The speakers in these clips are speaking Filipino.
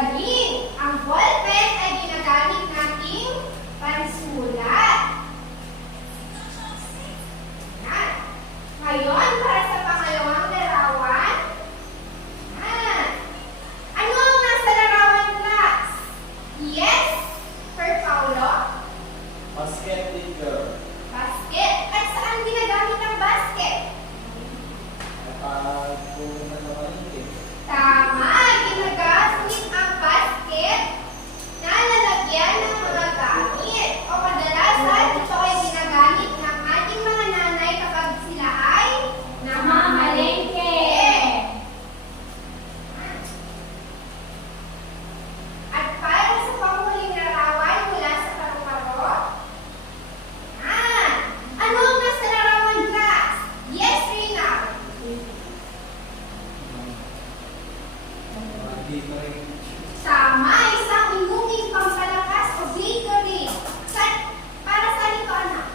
Magaling! Ang ballpen ay ginagamit nating pansulat. Yan. Ngayon, para sa pangalawang larawan. Yan. Ano ang nasa larawan, class? Yes, Sir Paulo? Basket, teacher. Basket. At saan ginagamit ang basket? Kung nagkamalingkin. Tama! Ginagamit ang basket na lalagyan ng mga gamit. O kadalasan, ito ay ginagamit ng ating mga nanay kapag sila ay namamalengke. At para sa panghuling larawan mula sa paru-paro, ano ang nasa larawan, class? Yes, Rina. Tama, isang inuming pampalakas o bakery. Para saan ito, anak?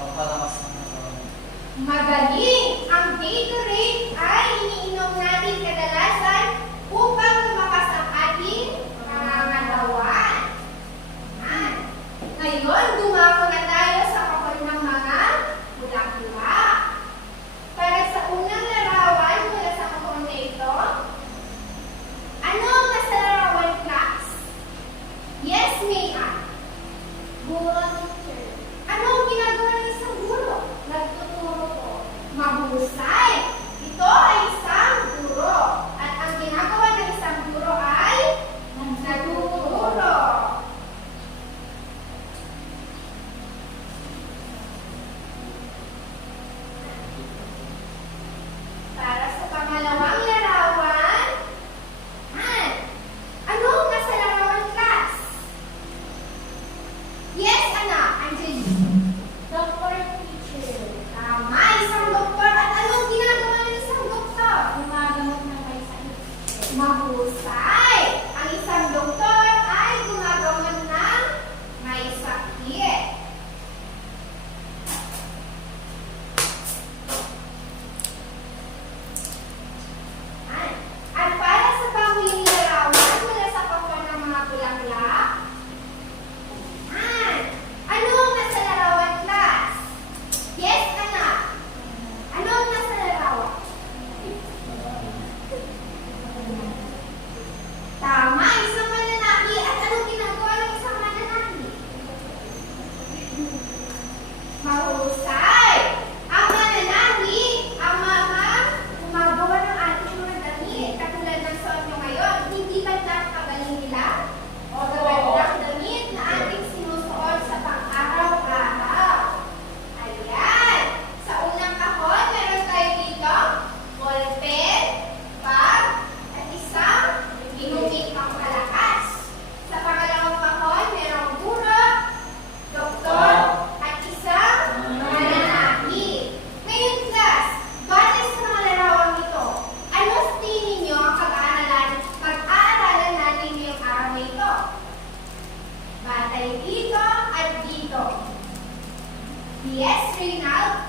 Pampalakas ng Magaling! Ang bakery ay iniinom natin kadalasan upang lumakas ang ating pangangatawan. Yan. Ngayon, dumako na tayo sa kahon ng mga bulaklak. Para sa unang larawan mula sa kahon na ito, ano ang nasa larawan, class? Yes, Mia. Guro, teacher. Ano ang ginagawa ng isang guro? Nagtuturo po. Mahusay. Ito ay isang guro. At ang ginagawa ng isang guro ay nagtuturo. Para sa pangalawang larawan, ano ang nasa larawan, class? Yes, anak. Angeline. Doctor, teacher. Tama, isang doktor. At anong ginagawa ng isang doktor? Gumagamot ng may sakit. Mahusay. Ang isang doktor ay gumagamot ng may sakit. At para sa panghuling larawan mula sa kahon ng mga bulaklak, ano ang nasa larawan, class? Yes, anak. Ano ang nasa larawan? Tama, isang mananaki. At anong ginagawa ng isang mananaki? Mahusay. Ang mananaki, ang mga gumagawa ng ating mga damit. Katulad ng suot nyo ngayon, hindi ba nakakagaling nila? O gawang damit na ating sinusuot sa pang-araw-araw. Ayan. Sa unang kahon, meron tayo dito, ballpen, bag, at isang inuming pampalakas. Sa pangalawang kahon, merong guro, doktor, at isang mananaki. Ngayon, class, batay sa mga larawang ito, ano sa tingin ninyo ang pag-aaralan natin ngayong araw na ito? Batay dito at dito. Yes, Reynald?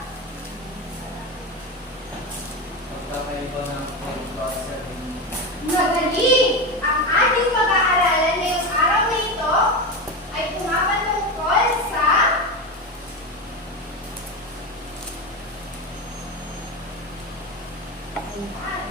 pagkakaiba ng process. Magaling! Ang ating pag-aaralan ngayong araw na ito ay tumapatungkol sa ayan.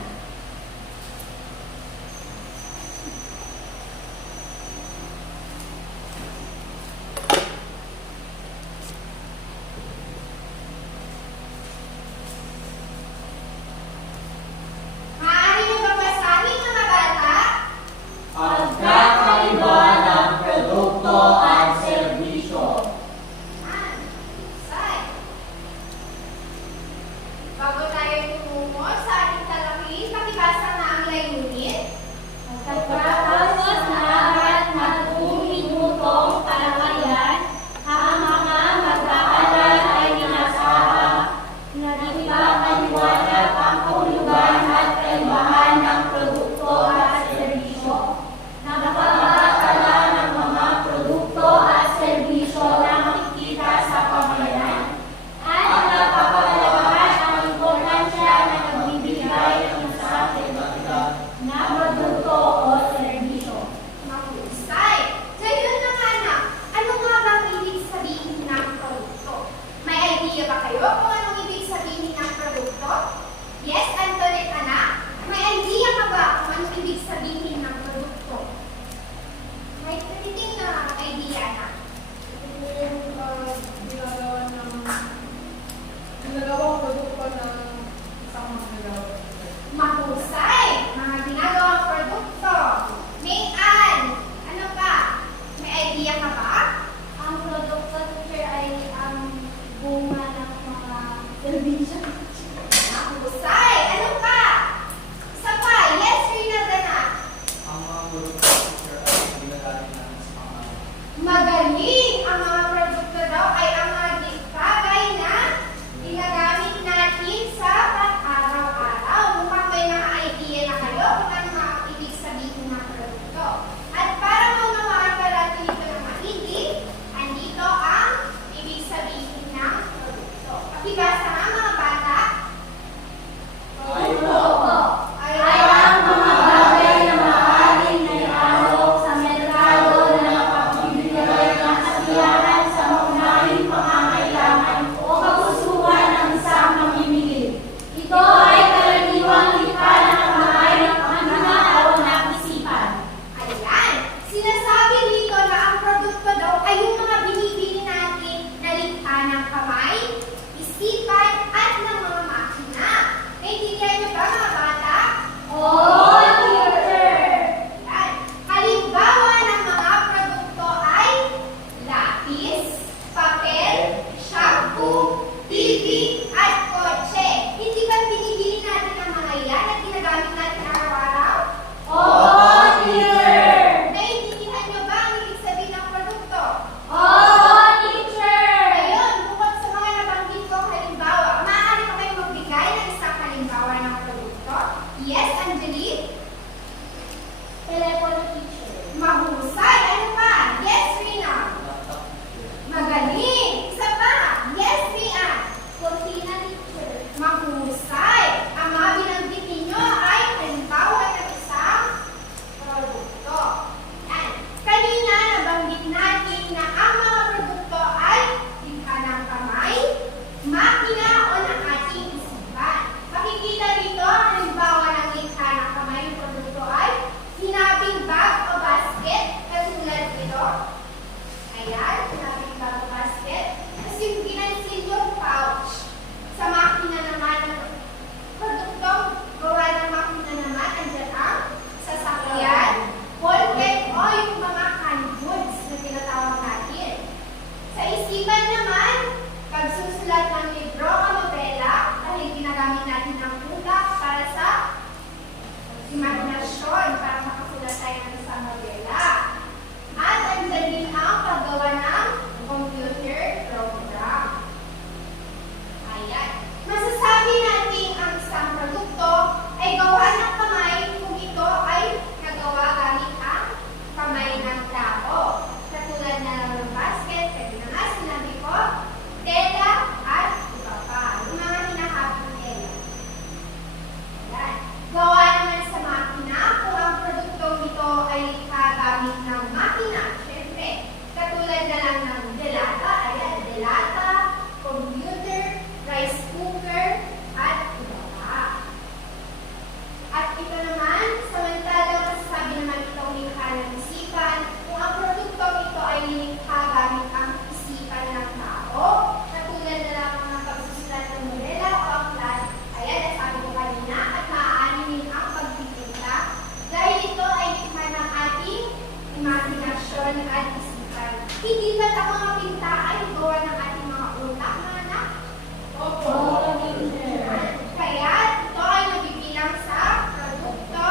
imahinasyon para makasulat tayo ng isang nobela. At andyan din ang paggawa ng computer program. Ayan. Masasabi natin ang isang produkto ay gawa ng kamay kung ito ay nagawa gamit ang kamay ng tao. Katulad na ng basket, pwede na nga sinabi ko, tela at iba pa. Yung mga hinahapong tela. Ayan. Gawa naman sa makina kung ang produktong ito ay likha gamit ng makina. Siyempre, katulad na lang ng delata, ayan, delata, computer, rice cooker, at iba pa. At ito naman, samantalang masasabi naman itong likha ng isipan, kung ang produktong ito ay likha gamit ang isipan ng tao, katulad na lang ng pagsusulat ng nobela o aklat, ayan, nasabi ko kanina, at maaanihin ang pagtitinda, dahil ito ay likha ng ating imahinasyon at isipan. Hindi ba't ang mga pinta ay gawa ng ating mga utak, mga anak? Opo. Kaya ito ay nabibilang sa produkto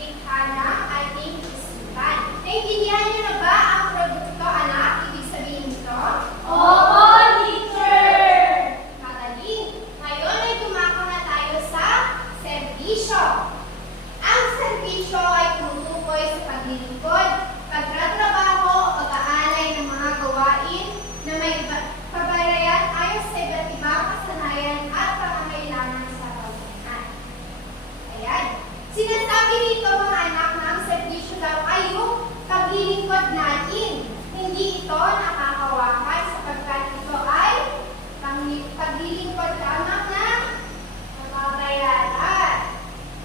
likha ng ating isipan. Naintindihan niyo na ba ang produkto, anak? Ibig sabihin nito? Opo, teacher. Magaling. Ngayon ay tumako na tayo sa serbisyo. Ang serbisyo ay tumutukoy sa paglilingkod, pagtatrabaho o pag-aalay ng mga gawain na may pabarayan ayon sa iba't ibang kasanayan at pangangailangan sa pamumunan. Ayan. Sinasabi dito mga anak na ang serbisyo daw ay yung paglilingkod natin. Hindi ito nakakawakan sapagkat ito ay paglilingkod lamang na nababayaran.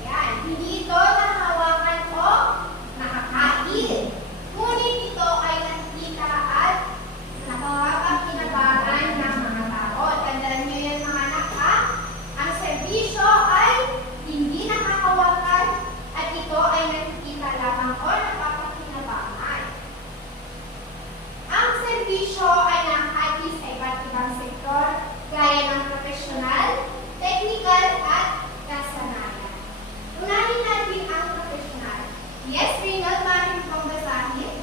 Ayan. Hindi ito nakahawakan o nakakain. Ngunit ito ay nakikita at nakakapakinabangan ng mga tao. Tandaan niyo yan mga anak ha? Ang serbisyo ay hindi nakakawakan at ito ay nakikita lamang o nakapakinabangan. Ang serbisyo ay nakahati sa iba't ibang sektor gaya ng profesional, technical at kasanayan. Unahin natin ang profesional. Yes, Rinald, maaaring pong basahin.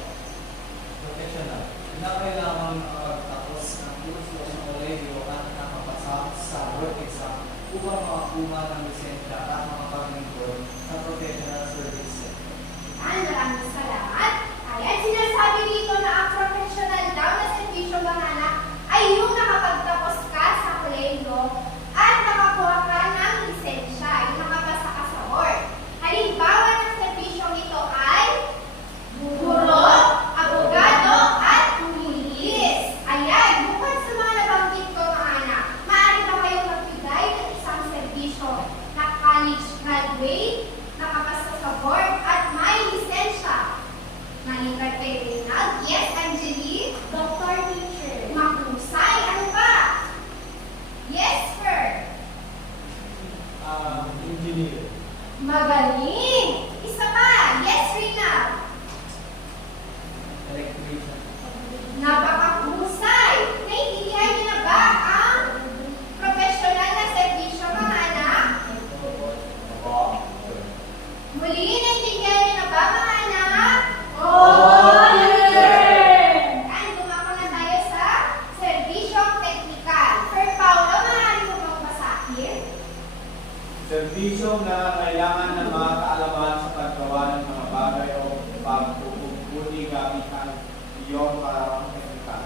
Professional. Kinakailangan makapagtapos ng kurso sa kolehiyo at nakapasa sa work exam upang makakuha ng lisensya at makapaglingkod sa professional service sector. Maraming salamat. Ayan, sinasabi dito na ang professional daw na serbisyo mga anak ay yung nakapagtapos ka sa kolehiyo at nakakuha ka ng lisensya, yung nakapasa ka sa board. Halimbawa ng serbisyong ito ay guro, abogado, at pulis. Ayan, bukod sa mga nabanggit ko mga anak, maaari ba kayong magbigay ng isang serbisyo na college graduate, nakapasa sa board, at may lisensya? Maliban kay Reynald. Yes, Angeli? Doctor, teacher. Mahusay. Ano pa? Yes, sir. Engineer. Magaling. Isa pa. Yes, Reynald. Electrician. Napakahusay. Naiintindihan niyo na ba ang professional na serbisyo mga anak? Muli, naiintindihan niyo na ba mga anak? Opo, teacher. Yan, dumako na tayo sa serbisyong teknikal. Sir Paulo, maaari mo bang basahin? Serbisyong nangangailangan ng mga kaalaman sa paggawa ng mga bagay o pagpupundi gamit ang iyong karawang teknikal.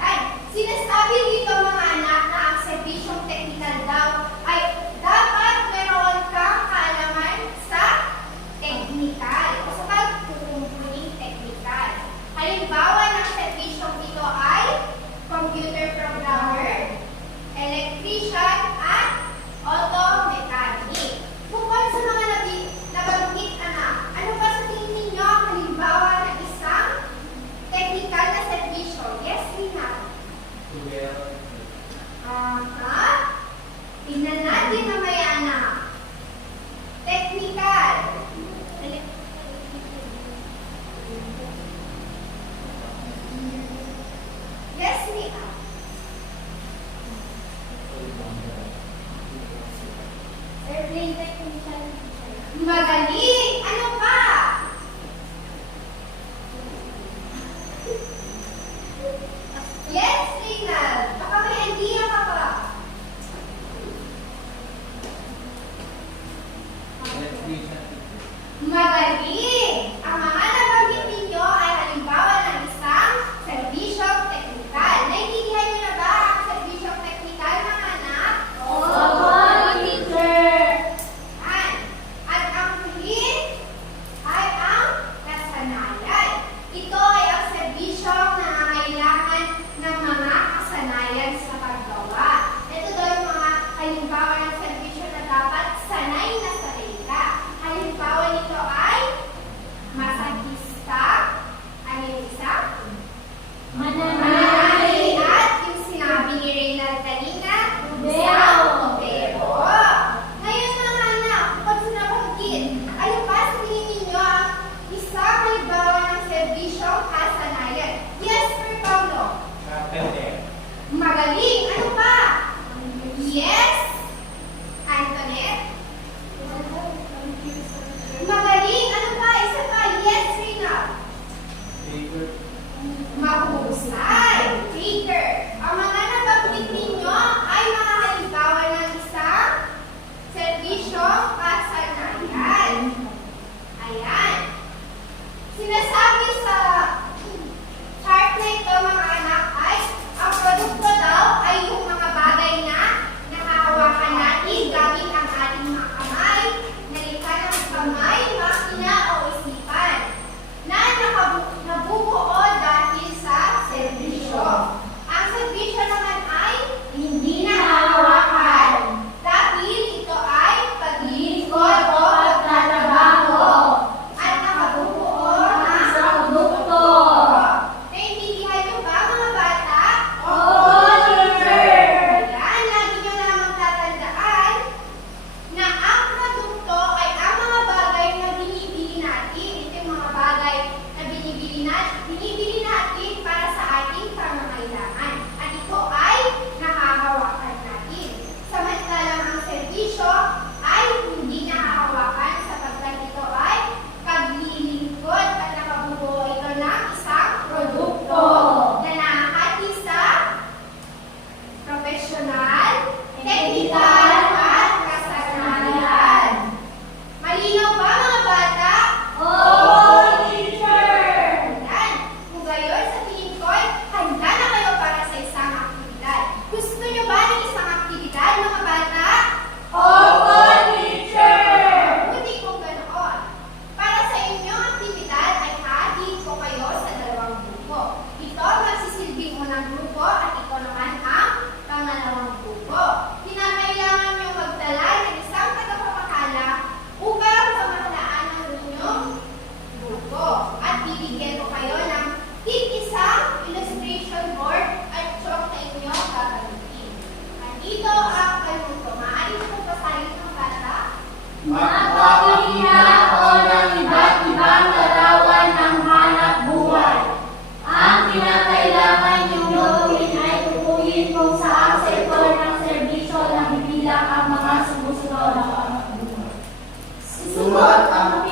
Ay, sinasabi dito mga anak na ang serbisyong teknikal daw ay dapat meron kang kaalaman sa teknikal. O sa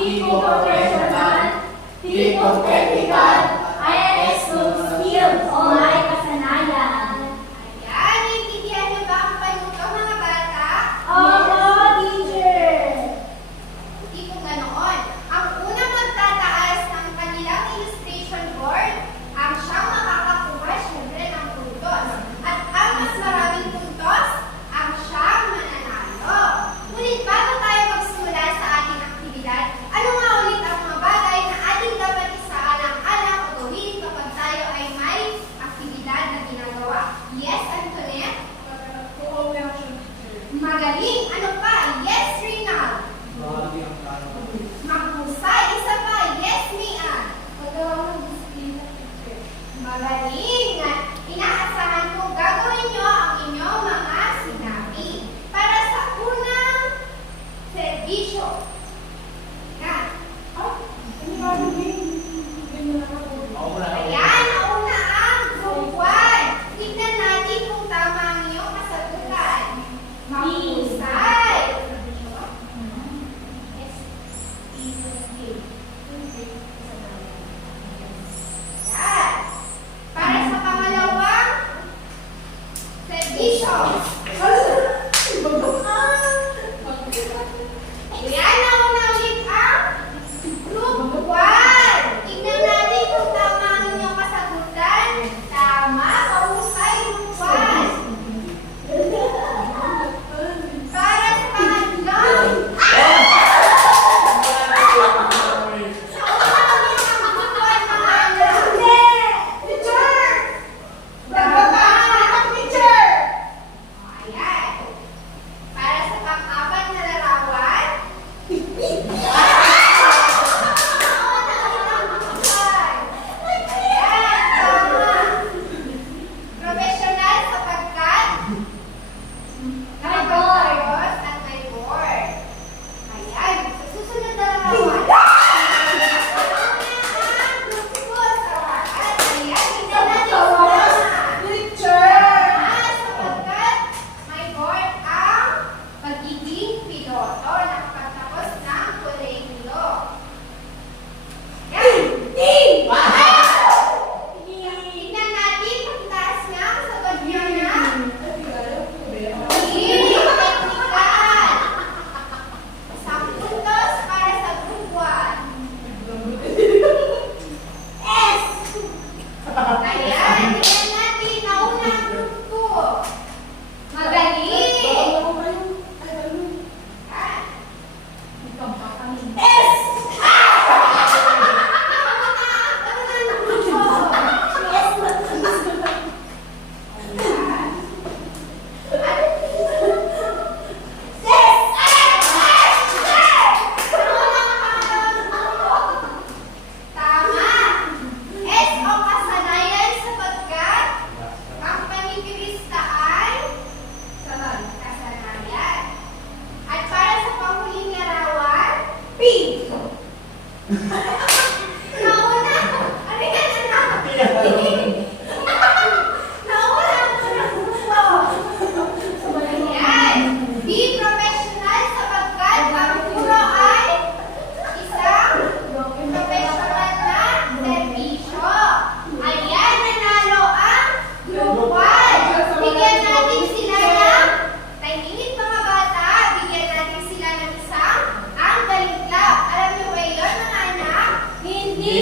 tipo professional, tipo technical, INS skilled o may kasanayan. Ayan, naiintindihan niyo ba ang panuto mga bata? Opo, teacher. Hindi po ganoon. Ang unang magtataas ng kanilang illustration board, ang siyang makakakuha syempre ng puntos. At ang mas maraming puntos, ang siyang mananalo. Ngunit bago tayo magsimula sa ating aktibidad, ano nga ulit ang mga bagay na ating dapat isaalang-alang o gawin kapag tayo ay may aktibidad na ginagawa? Yes, Antoinette? Magaling! Ano pa? Yes, Rinal! Bahagi ang plano. Mahusay! Isa pa! Yes, Mian! Magaling! Inaasahan ko gagawin nyo ang inyong mga sinabi para sa unang serbisyo. Yan. Ayan, nauna ang group 1. Tignan natin kung tama ang iyong kasagutan. Mahusay! Yan. Para sa pangalawang serbisyo. Ayan, nauna ulit ang group 1. Tignan natin kung tama ang inyong kasagutan. Tama, mahusay group 1. Para sa pangatlong para sa pang-apat na larawan, professional sapagkat may pagkayos at may board. Ayan, sa susunod na larawan. Ayan, tingnan natin sapagkat may board ang pagiging piloto na kapagtapos ng kolehiyo. Yan. Tingnan natin kung taas niya ang sagot niya na. Technical. Isang puntos para sa group 1. S. Ayan, tingnan natin. Nauna ang group 2. Magaling. Tama. S o kasanayan sapagkat ang panipirista ay kasanayan. At para sa panghuling larawan, P. Nauna. Ano yan? Nauna ang grupo. Ayan. B. Professional sapagkat ang puro ay isang professional na serbisyo. Ayan, nanalo ang group 1. Bigyan natin sila ng tahimik mga bata. Bigyan natin sila ng isang ang galing clap. Alam niyo ba yun mga anak? Hindi,